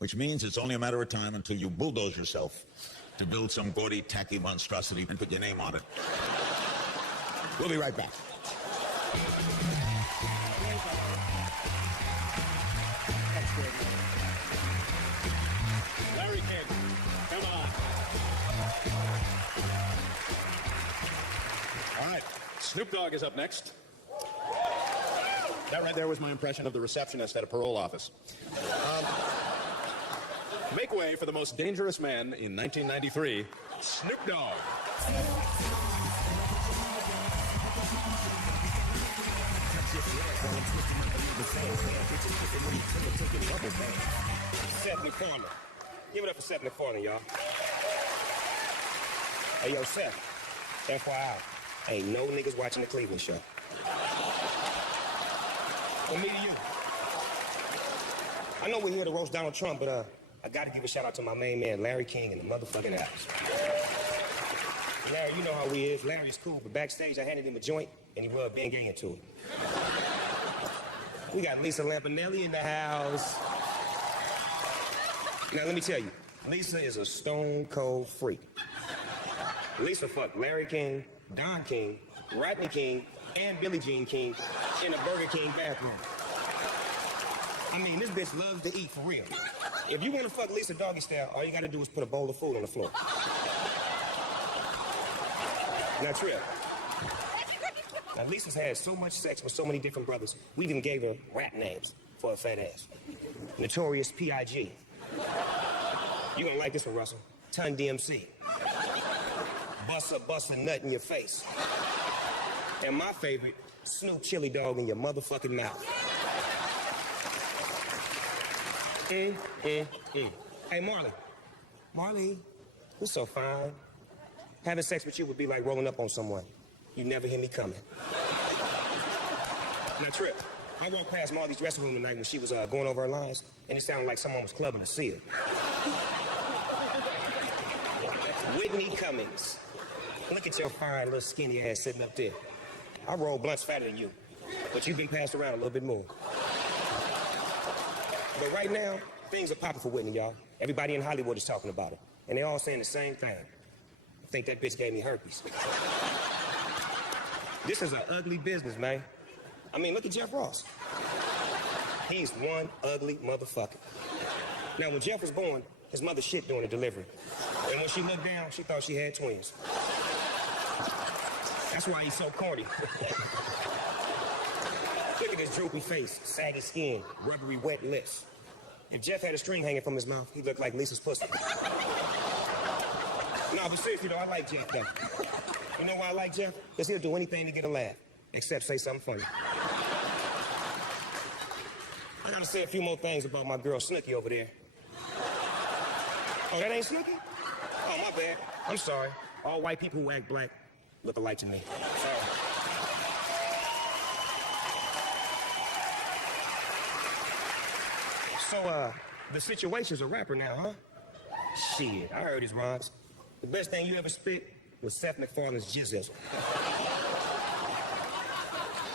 which means it's only a matter of time until you bulldoze yourself to build some gaudy, tacky monstrosity and put your name on it. We'll be right back. Larry King, come on. All right, Snoop Dogg is up next. That right there was my impression of the receptionist at a parole office. Make way for the most dangerous man in 1993, Snoop Dogg. Seth MacFarlane. Give it up for Seth MacFarlane, y'all. Hey, yo, Seth. FYI, ain't no niggas watching the Cleveland show. From me to you. I know we're here to roast Donald Trump, but I gotta give a shout out to my main man, Larry King, in the motherfucking house. Larry, you know how he is. Larry's cool, but backstage I handed him a joint, and he rubbed Ben Gay into it. We got Lisa Lampanelli in the house. Now, let me tell you, Lisa is a stone cold freak. Lisa fucked Larry King, Don King, Rodney King, and Billie Jean King in a Burger King bathroom. I mean, this bitch loves to eat for real. If you want to fuck Lisa doggy style, all you got to do is put a bowl of food on the floor. Now, Tripp. Now, Lisa's had so much sex with so many different brothers, we even gave her rap names for her fat ass. Notorious P.I.G. You gonna like this one, Russell. Ton DMC. Bust a nut in your face. And my favorite, Snoop Chili Dog in your motherfucking mouth. Hey, Marley. Marley, you're so fine. Having sex with you would be like rolling up on someone. You never hear me coming. Now, Tripp, I walked past Marley's dressing room tonight when she was going over her lines, and it sounded like someone was clubbing a seal. Whitney Cummings. Look at your fine little skinny ass sitting up there. I roll blunts fatter than you, but you've been passed around a little bit more. But right now, things are popping for Whitney, y'all. Everybody in Hollywood is talking about it, and they all saying the same thing. I think that bitch gave me herpes. This is an ugly business, man. I mean, look at Jeff Ross. He's one ugly motherfucker. Now, when Jeff was born, his mother shit during the delivery. And when she looked down, she thought she had twins. That's why he's so corny. Look at his droopy face, saggy skin, rubbery wet lips. If Jeff had a string hanging from his mouth, he'd look like Lisa's pussy. No, but seriously though, I like Jeff though. You know why I like Jeff? Because he'll do anything to get a laugh, except say something funny. I gotta say a few more things about my girl Snooki over there. Oh, that ain't Snooki? Oh, my bad. I'm sorry. All white people who act black look alike to me. Sorry. So, the situation's a rapper now, huh? Shit, I heard his rhymes. The best thing you ever spit was Seth MacFarlane's jizzle.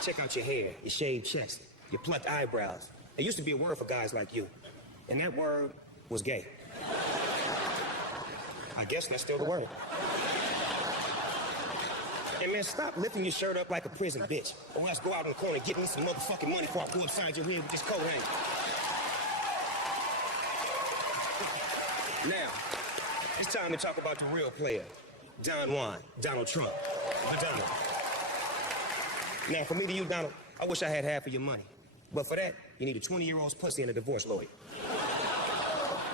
Check out your hair, your shaved chest, your plucked eyebrows. There used to be a word for guys like you, and that word was gay. I guess that's still the word. And man, stop lifting your shirt up like a prison bitch, or else go out in the corner and get me some motherfucking money before I pull upside your head with this coat hanger. Now, it's time to talk about the real player, Don Juan, Donald Trump, the Donald. Now, from me to you, Donald, I wish I had half of your money. But for that, you need a 20-year-old's pussy and a divorce lawyer.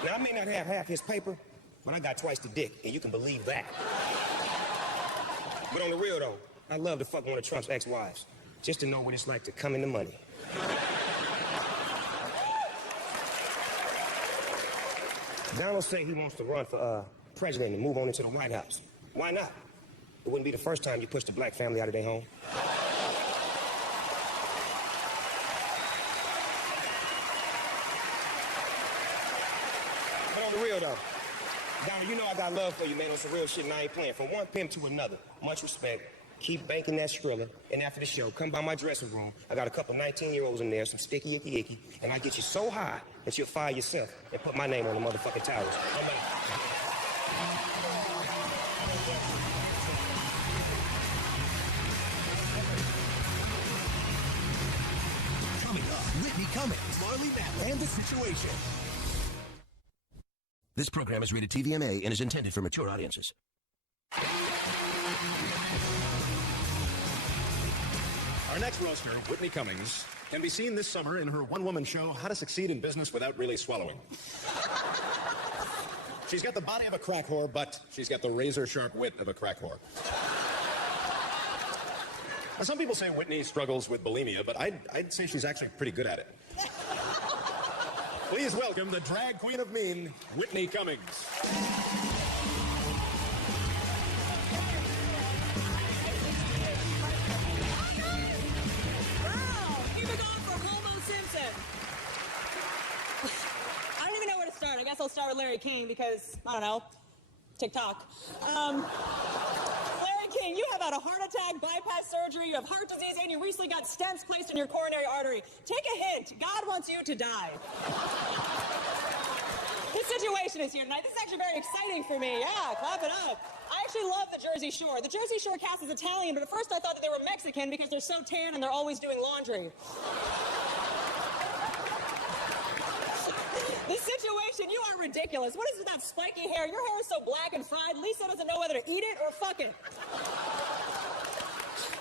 Now, I may not have half his paper, but I got twice the dick, and you can believe that. But on the real, though, I love to fuck one of Trump's ex-wives, just to know what it's like to come in the money. Donald said he wants to run for president and move on into the White House. Why not? It wouldn't be the first time you pushed a black family out of their home. But on the real, though, Donald, you know I got love for you, man. It's some real shit and I ain't playing. From one pimp to another, much respect. Keep banking that Skrilla, and after the show, come by my dressing room. I got a couple 19-year-olds in there, some sticky, icky, and I get you so high, and she'll fire yourself and put my name on the motherfucking towers. Coming up, Whitney Cummings, Marley Matlin, and The Situation. This program is rated TVMA and is intended for mature audiences. Our next roaster, Whitney Cummings, can be seen this summer in her one-woman show, How to Succeed in Business Without Really Swallowing. She's got the body of a crack whore, but she's got the razor-sharp wit of a crack whore. Now, some people say Whitney struggles with bulimia, but I'd say she's actually pretty good at it. Please welcome the drag queen of mean, Whitney Cummings. I guess I'll start with Larry King because, I don't know, TikTok. Larry King, you have had a heart attack, bypass surgery, you have heart disease, and you recently got stents placed in your coronary artery. Take a hint. God wants you to die. This situation is here tonight. This is actually very exciting for me. Yeah, clap it up. I actually love the Jersey Shore. The Jersey Shore cast is Italian, but at first I thought that they were Mexican because they're so tan and they're always doing laundry. This situation, you are ridiculous. What is with that spiky hair? Your hair is so black and fried, Lisa doesn't know whether to eat it or fuck it.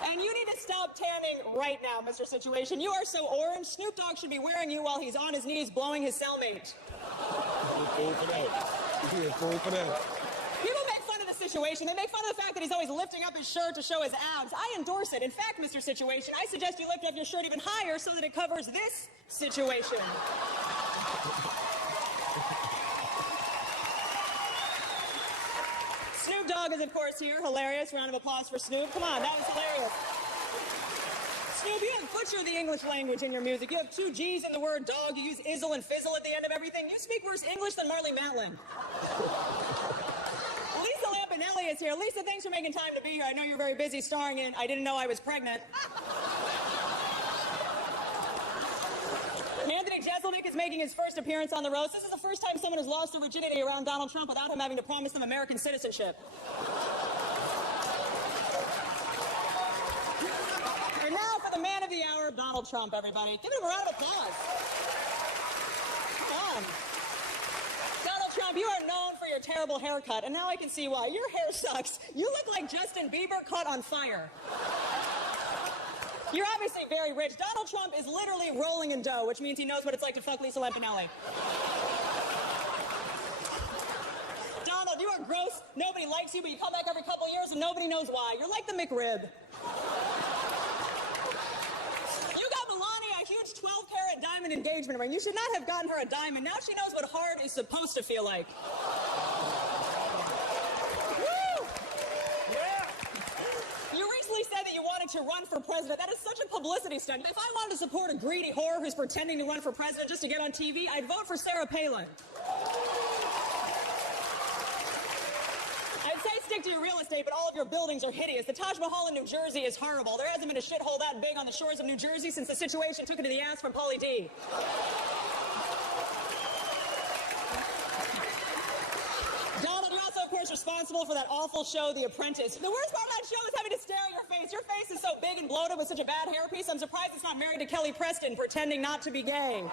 And you need to stop tanning right now, Mr. Situation. You are so orange. Snoop Dogg should be wearing you while he's on his knees blowing his cellmate. Fool for that. People make fun of the situation. They make fun of the fact that he's always lifting up his shirt to show his abs. I endorse it. In fact, Mr. Situation, I suggest you lift up your shirt even higher so that it covers this situation. Snoop Dogg is, of course, here. Hilarious. Round of applause for Snoop. Come on, that was hilarious. Snoop, you have butchered the English language in your music. You have 2 G's in the word dog. You use izzle and fizzle at the end of everything. You speak worse English than Marley Matlin. Lisa Lampanelli is here. Lisa, thanks for making time to be here. I know you're very busy starring in I Didn't Know I Was Pregnant. Anthony Jeselnik is making his first appearance on the roast. This is the first time someone has lost their virginity around Donald Trump without him having to promise them American citizenship. And now for the man of the hour, Donald Trump, everybody. Give him a round of applause. Come on. Donald Trump, you are known for your terrible haircut, and now I can see why. Your hair sucks. You look like Justin Bieber caught on fire. You're obviously very rich. Donald Trump is literally rolling in dough, which means he knows what it's like to fuck Lisa Lampanelli. Donald, you are gross. Nobody likes you, but you come back every couple years and nobody knows why. You're like the McRib. You got Melania a huge 12-carat diamond engagement ring. You should not have gotten her a diamond. Now she knows what hard is supposed to feel like. Said that you wanted to run for president. That is such a publicity stunt. If I wanted to support a greedy whore who's pretending to run for president just to get on TV, I'd vote for Sarah Palin. I'd say stick to your real estate, but all of your buildings are hideous. The Taj Mahal in New Jersey is horrible. There hasn't been a shithole that big on the shores of New Jersey since the situation took it to the ass from Pauly D. Donald, you're also, of course, responsible for that awful show, The Apprentice. The worst part of that show is having to stare at your face. Your face is so big and bloated with such a bad hairpiece, I'm surprised it's not married to Kelly Preston, pretending not to be gay.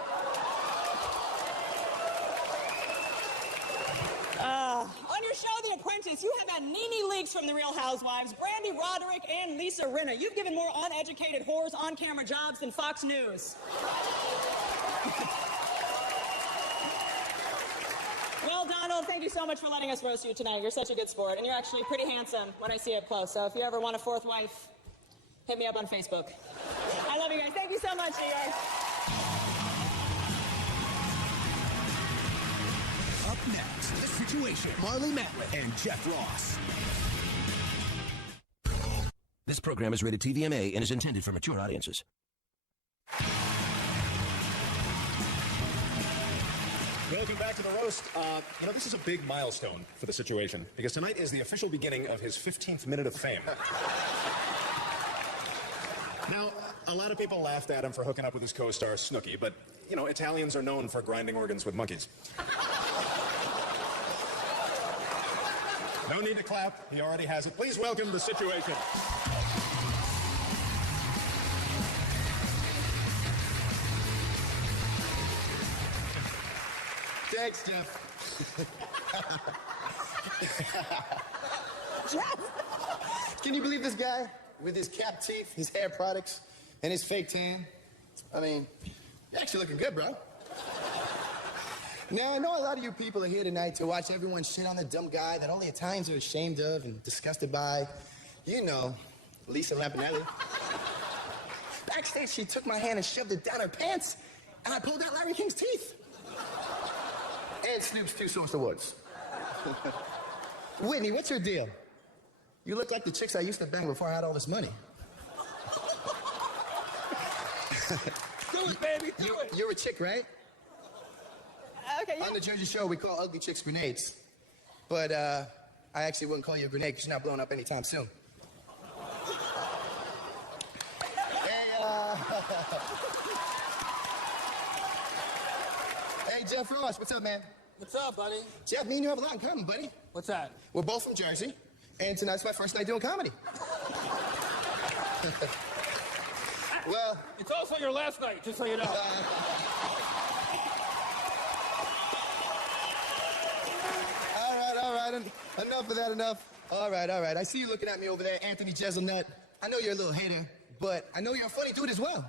On your show, The Apprentice, you have had Nene Leakes from The Real Housewives, Brandy Roderick, and Lisa Rinna. You've given more uneducated whores on-camera jobs than Fox News. Well, Donald, thank you so much for letting us roast you tonight. You're such a good sport, and you're actually pretty handsome when I see you up close. So if you ever want a 4th wife, hit me up on Facebook. I love you guys. Thank you so much, you guys. Up next, The Situation, Marley Matlin and Jeff Ross. This program is rated TVMA and is intended for mature audiences. Welcome back to the roast. This is a big milestone for the situation because tonight is the official beginning of his 15th minute of fame. Now, a lot of people laughed at him for hooking up with his co-star Snooki, but you know, Italians are known for grinding organs with monkeys. No need to clap. He already has it. Please welcome The Situation. Thanks, Jeff. Jeff! Can you believe this guy with his capped teeth, his hair products, and his fake tan? I mean, you're actually looking good, bro. Now, I know a lot of you people are here tonight to watch everyone shit on the dumb guy that all the Italians are ashamed of and disgusted by. You know, Lisa Lampanelli. Backstage, she took my hand and shoved it down her pants, and I pulled out Larry King's teeth. And Snoop's 2 Source Awards. Whitney, what's your deal? You look like the chicks I used to bang before I had all this money. Do it, baby, do it. You're a chick, right? Okay, yeah. On the Jersey Shore, we call ugly chicks grenades. But I actually wouldn't call you a grenade because you're not blowing up anytime soon. Hey, Jeff Ross, what's up, man? What's up, buddy? Jeff, me and you have a lot in common, buddy. What's that? We're both from Jersey, and tonight's my first night doing comedy. Well, It's also your last night, just so you know. all right. Enough of that, enough. All right. I see you looking at me over there, Anthony Jeselnut. I know you're a little hater, but I know you're a funny dude as well.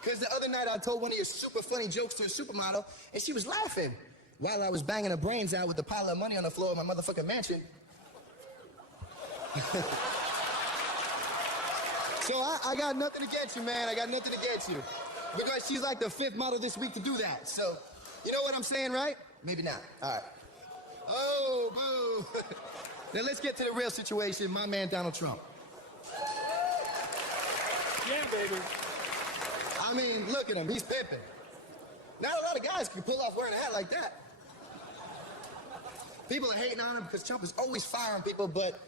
Because the other night I told one of your super funny jokes to a supermodel, and she was laughing while I was banging her brains out with a pile of money on the floor of my motherfucking mansion. So I got nothing against you, man. I got nothing against you. Because she's like the 5th model this week to do that. So, you know what I'm saying, right? Maybe not. All right. Oh, boo. Now let's get to the real situation. My man, Donald Trump. Yeah, baby. I mean, look at him. He's pimping. Not a lot of guys can pull off wearing a hat like that. People are hating on him because Trump is always firing people, but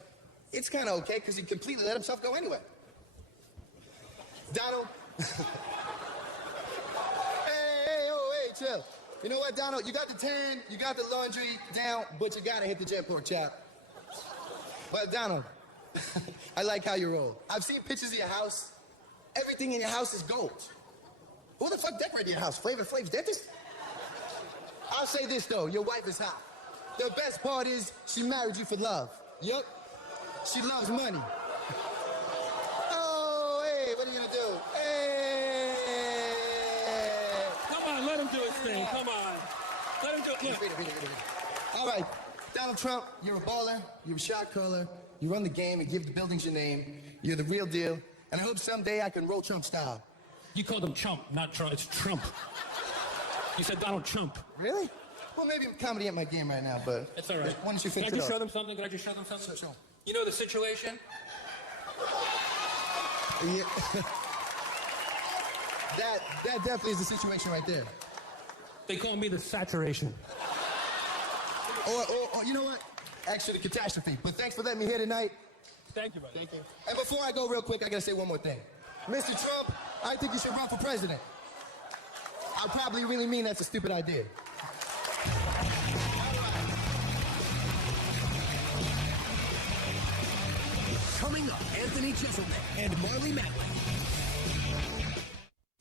it's kind of okay because he completely let himself go anyway. Donald. Hey, chill. You know what, Donald? You got the tan, you got the laundry down, but you gotta hit the jet pork chop. Well, Donald, I like how you roll. I've seen pictures of your house. Everything in your house is gold. Who the fuck decorated your house? Flavor Flav's dentist? I'll say this, though. Your wife is hot. The best part is she married you for love. Yup. She loves money. Oh, hey, what are you gonna do? Hey! Come on, let him do his thing. Come on. Let him do it. Read it. All right. Donald Trump, you're a baller. You're a shot caller. You run the game and give the buildings your name. You're the real deal. And I hope someday I can roll Trump style. You called him Chump, not Trump. It's Trump. You said Donald Trump. Really? Well, maybe comedy ain't my game right now, but... It's all right. Why don't you fix Can I it just up? show them something? Can I just show them something? Sure. You know the situation? Yeah. that definitely is the situation right there. They call me the saturation. Or you know what? Actually, the catastrophe. But thanks for letting me here tonight. Thank you, buddy. Thank you. And before I go real quick, I gotta say one more thing. Mr. Trump, I think you should run for president. I probably really mean that's a stupid idea. Coming up, Anthony Jeselnik and Marley Matlin.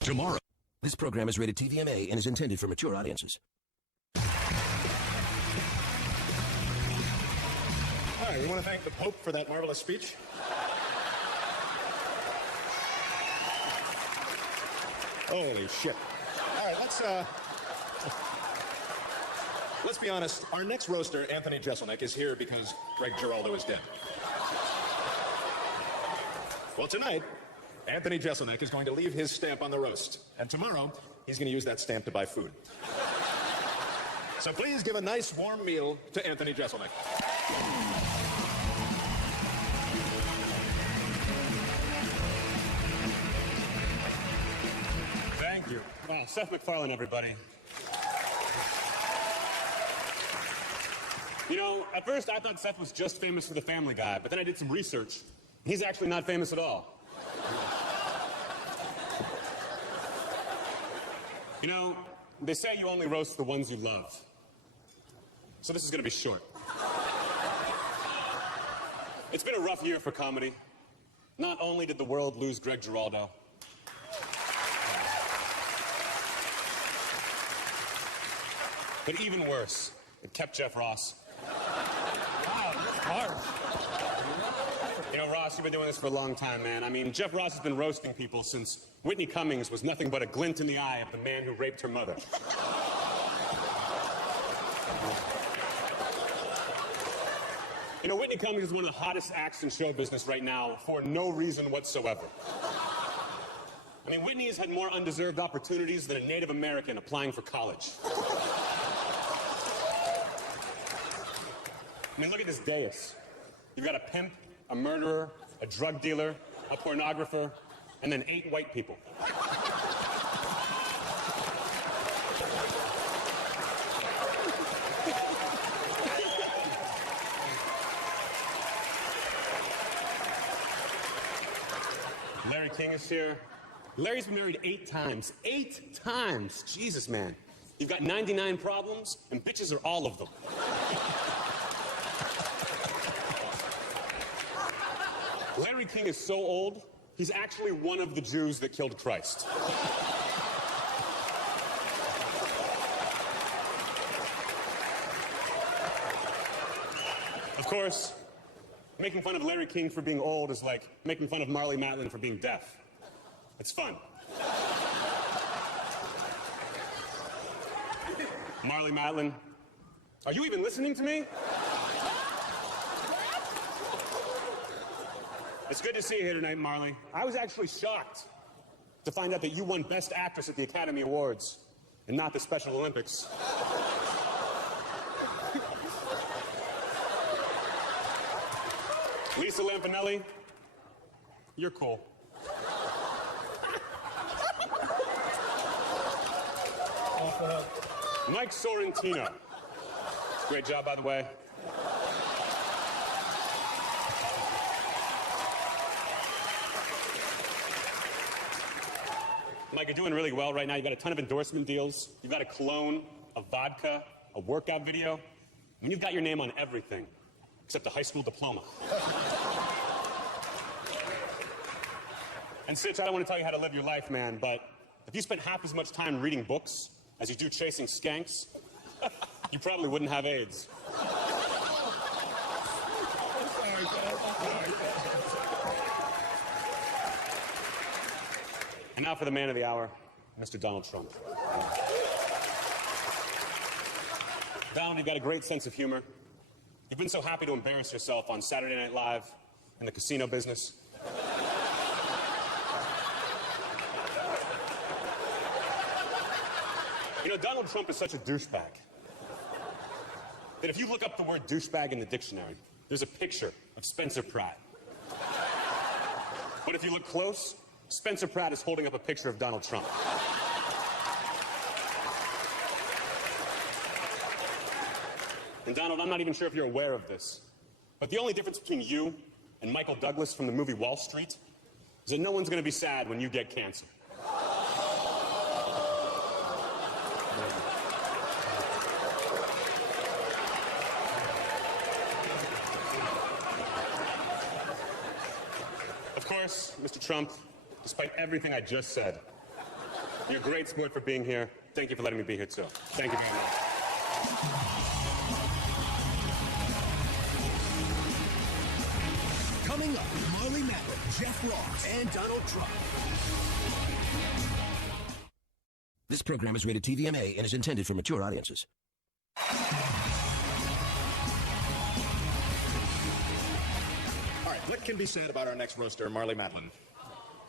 Tomorrow. This program is rated TVMA and is intended for mature audiences. All right, we want to thank the Pope for that marvelous speech. Holy shit. All right, let's be honest. Our next roaster, Anthony Jeselnik, is here because Greg Giraldo is dead. Well, tonight, Anthony Jeselnik is going to leave his stamp on the roast. And tomorrow, he's going to use that stamp to buy food. So please give a nice warm meal to Anthony Jeselnik. Thank you. Wow, Seth MacFarlane, everybody. You know, at first I thought Seth was just famous for The Family Guy, but then I did some research. He's actually not famous at all. You know, they say you only roast the ones you love. So this is gonna be short. It's been a rough year for comedy. Not only did the world lose Greg Giraldo, but even worse, it kept Jeff Ross. Wow, that's harsh. You know, Ross, you've been doing this for a long time, man. I mean, Jeff Ross has been roasting people since Whitney Cummings was nothing but a glint in the eye of the man who raped her mother. You know, Whitney Cummings is one of the hottest acts in show business right now for no reason whatsoever. I mean, Whitney has had more undeserved opportunities than a Native American applying for college. I mean, look at this dais. You've got a pimp, a murderer, a drug dealer, a pornographer, and then 8 white people. Larry King is here. Larry's been married 8 times. 8 times! Jesus, man. You've got 99 problems, and bitches are all of them. Larry King is so old, he's actually one of the Jews that killed Christ. Of course, making fun of Larry King for being old is like making fun of Marley Matlin for being deaf. It's fun. Marley Matlin, are you even listening to me? It's good to see you here tonight, Marley. I was actually shocked to find out that you won Best Actress at the Academy Awards and not the Special Olympics. Lisa Lampanelli, you're cool. Mike Sorrentino, great job, by the way. Mike, you're doing really well right now. You've got a ton of endorsement deals. You've got a cologne, a vodka, a workout video. I mean, you've got your name on everything, except a high school diploma. And Sitch, I don't want to tell you how to live your life, man, but if you spent half as much time reading books as you do chasing skanks, you probably wouldn't have AIDS. And now for the man of the hour, Mr. Donald Trump. Donald, you've got a great sense of humor. You've been so happy to embarrass yourself on Saturday Night Live in the casino business. You know, Donald Trump is such a douchebag that if you look up the word douchebag in the dictionary, there's a picture of Spencer Pratt. But if you look close, Spencer Pratt is holding up a picture of Donald Trump. And Donald, I'm not even sure if you're aware of this, but the only difference between you and Michael Douglas from the movie Wall Street is that no one's going to be sad when you get cancer. Of course, Mr. Trump, despite everything I just said, you're a great sport for being here. Thank you for letting me be here, too. Thank you very much. Coming up, Marley Matlin, Jeff Ross, and Donald Trump. This program is rated TVMA and is intended for mature audiences. All right, what can be said about our next roaster, Marley Matlin?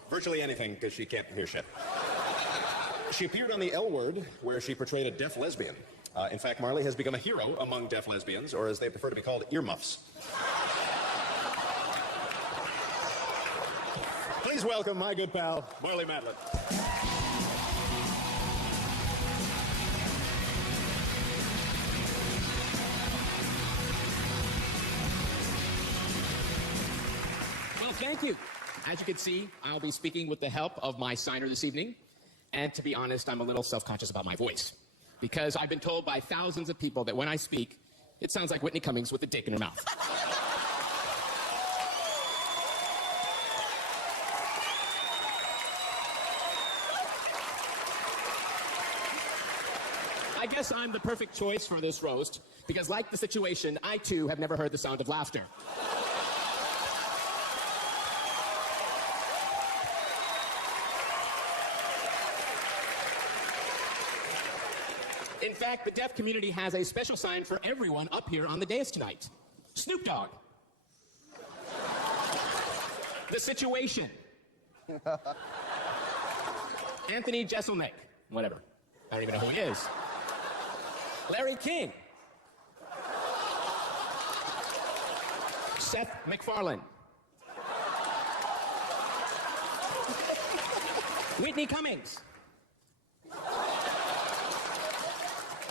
Virtually anything, because she can't hear shit. She appeared on The L Word, where she portrayed a deaf lesbian. In fact, Marley has become a hero among deaf lesbians, or as they prefer to be called, earmuffs. Please welcome my good pal, Marley Matlin. Well, thank you. As you can see, I'll be speaking with the help of my signer this evening. And to be honest, I'm a little self-conscious about my voice. Because I've been told by thousands of people that when I speak, it sounds like Whitney Cummings with a dick in her mouth. I guess I'm the perfect choice for this roast, because like the situation, I too have never heard the sound of laughter. In fact, the deaf community has a special sign for everyone up here on the dais tonight. Snoop Dogg. The situation. Anthony Jeselnik. Whatever. I don't even know who he is. Larry King. Seth MacFarlane. Whitney Cummings.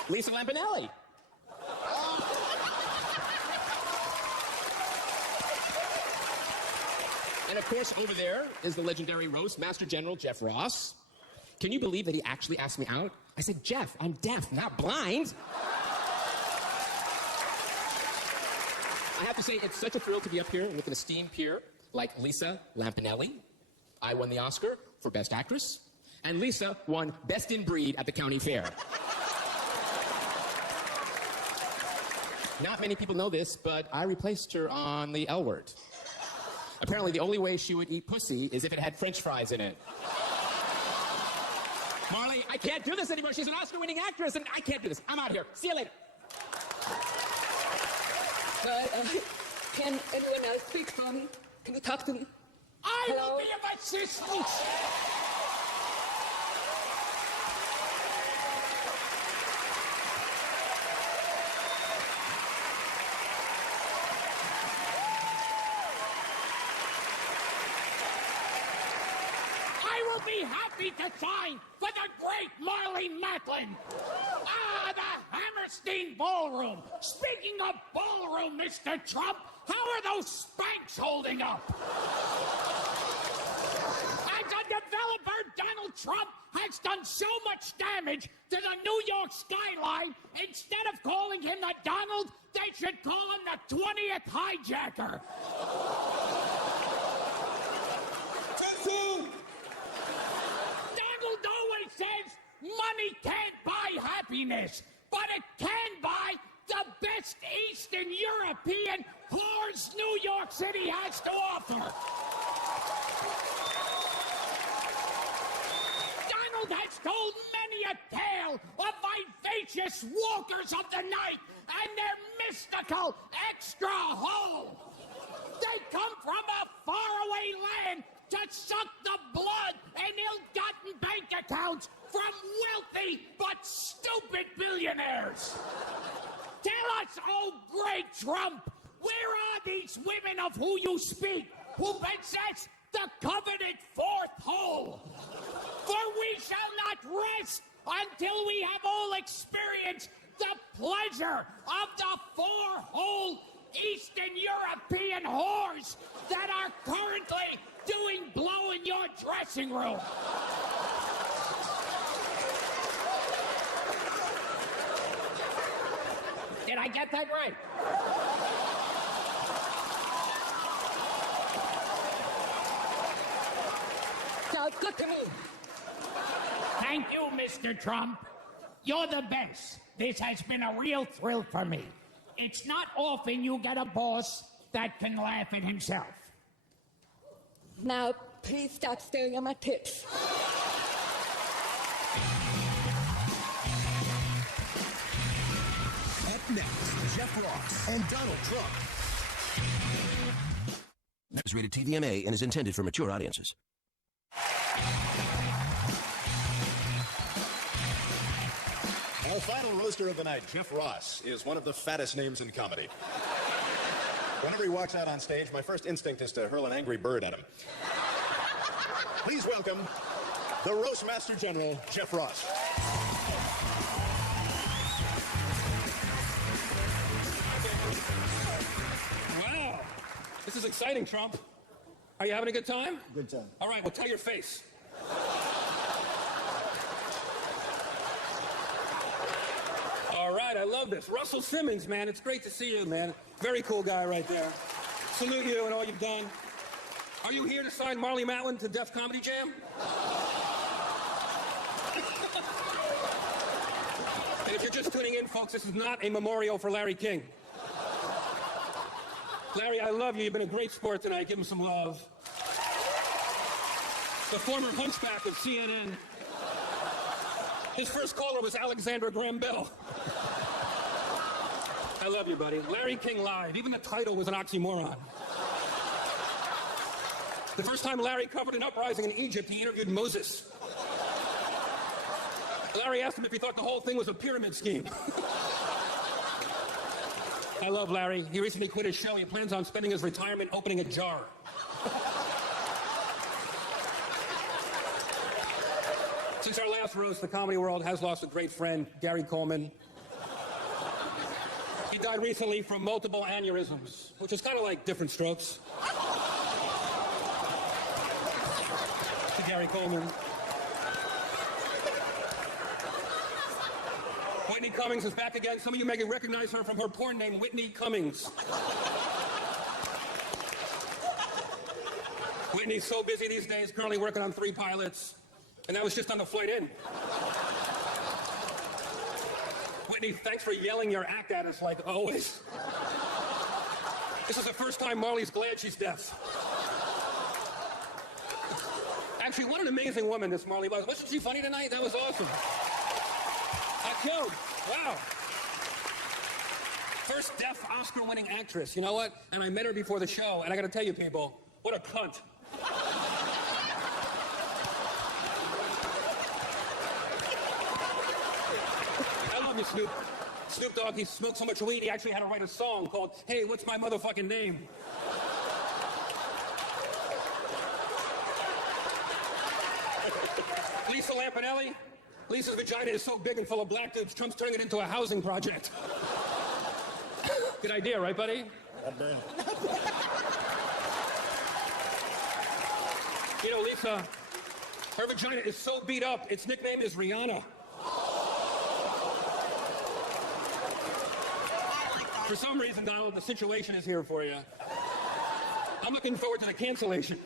Lisa Lampanelli. And of course, over there is the legendary roast master general, Jeff Ross. Can you believe that he actually asked me out? I said, Jeff, I'm deaf, not blind. I have to say, it's such a thrill to be up here with an esteemed peer like Lisa Lampanelli. I won the Oscar for Best Actress, and Lisa won Best in Breed at the county fair. Not many people know this, but I replaced her on the L Word. Apparently, the only way she would eat pussy is if it had French fries in it. Marley, I can't do this anymore. She's an Oscar-winning actress, and I can't do this. I'm out here. See you later. Can anyone else speak for me? Can you talk to me? I Hello? will be of assistance. I will be happy to sign for the great Marley Matlin. Ah, the Hammerstein Ballroom. Speaking of ballroom, Mr. Trump, how are those Spanx holding up? As a developer, Donald Trump has done so much damage to the New York skyline, instead of calling him the Donald, they should call him the 20th hijacker. Donald always says money can't buy happiness, but it can buy the best Eastern European whores New York City has to offer. Donald has told many a tale of vivacious walkers of the night and their mystical extra hole. They come from a faraway land to suck the blood and ill-gotten bank accounts from wealthy but stupid billionaires. Tell us, oh great Trump, where are these women of who you speak, who possess the coveted fourth hole? For we shall not rest until we have all experienced the pleasure of the four-hole Eastern European whores that are currently doing blow in your dressing room. Did I get that right? Sounds good to me. Thank you, Mr. Trump. You're the best. This has been a real thrill for me. It's not often you get a boss that can laugh at himself. Now, please stop staring at my tits. Up next, Jeff Ross and Donald Trump. Is rated TVMA and is intended for mature audiences. Our final roaster of the night, Jeff Ross, is one of the fattest names in comedy. Whenever he walks out on stage, my first instinct is to hurl an angry bird at him. Please welcome the Roast Master General, Jeff Ross. Wow. This is exciting, Trump. Are you having a good time? Good time. All right, well, tell your face. tonight. I love this. Russell Simmons, man. It's great to see you, man. Very cool guy right there. Salute you and all you've done. Are you here to sign Marley Matlin to Def Comedy Jam? And if you're just tuning in, folks, this is not a memorial for Larry King. Larry, I love you. You've been a great sport tonight. Give him some love. The former hunchback of CNN. His first caller was Alexander Graham Bell. I love you, buddy. Larry King live. Even the title was an oxymoron. The first time Larry covered an uprising in Egypt, he interviewed Moses. Larry asked him if he thought the whole thing was a pyramid scheme. I love Larry. He recently quit his show. He plans on spending his retirement opening a jar. Since our last roast, the comedy world has lost a great friend, Gary Coleman. He died recently from multiple aneurysms, which is kind of like different strokes. To Gary Coleman. Whitney Cummings is back again. Some of you may recognize her from her porn name, Whitney Cummings. Whitney's so busy these days, currently working on 3 pilots. And that was just on the flight in. Whitney, thanks for yelling your act at us like always. This is the first time Marley's glad she's deaf. Actually, what an amazing woman this Marley was. Wasn't she funny tonight? That was awesome. I killed. Wow. First deaf Oscar-winning actress. You know what? And I met her before the show, and I got to tell you, people, what a cunt. I love you, Snoop. Snoop Dogg, he smoked so much weed, he actually had to write a song called, Hey, What's My Motherfucking Name? Lisa Lampanelli. Lisa's vagina is so big and full of black dudes, Trump's turning it into a housing project. Good idea, right, buddy? You know, Lisa, her vagina is so beat up, its nickname is Rihanna. For some reason, Donald, the situation is here for you. I'm looking forward to the cancellation.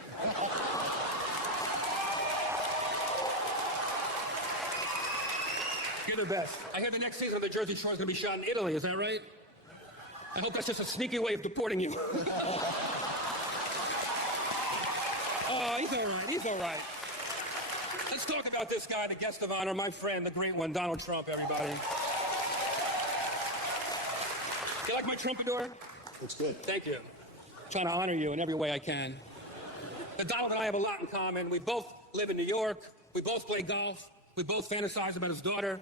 You're the best. I hear the next season of the Jersey Shore is going to be shot in Italy, is that right? I hope that's just a sneaky way of deporting you. Oh, he's all right, he's all right. Let's talk about this guy, the guest of honor, my friend, the great one, Donald Trump, everybody. You like my Trumpador? Looks good. Thank you. I'm trying to honor you in every way I can. But Donald and I have a lot in common. We both live in New York. We both play golf. We both fantasize about his daughter.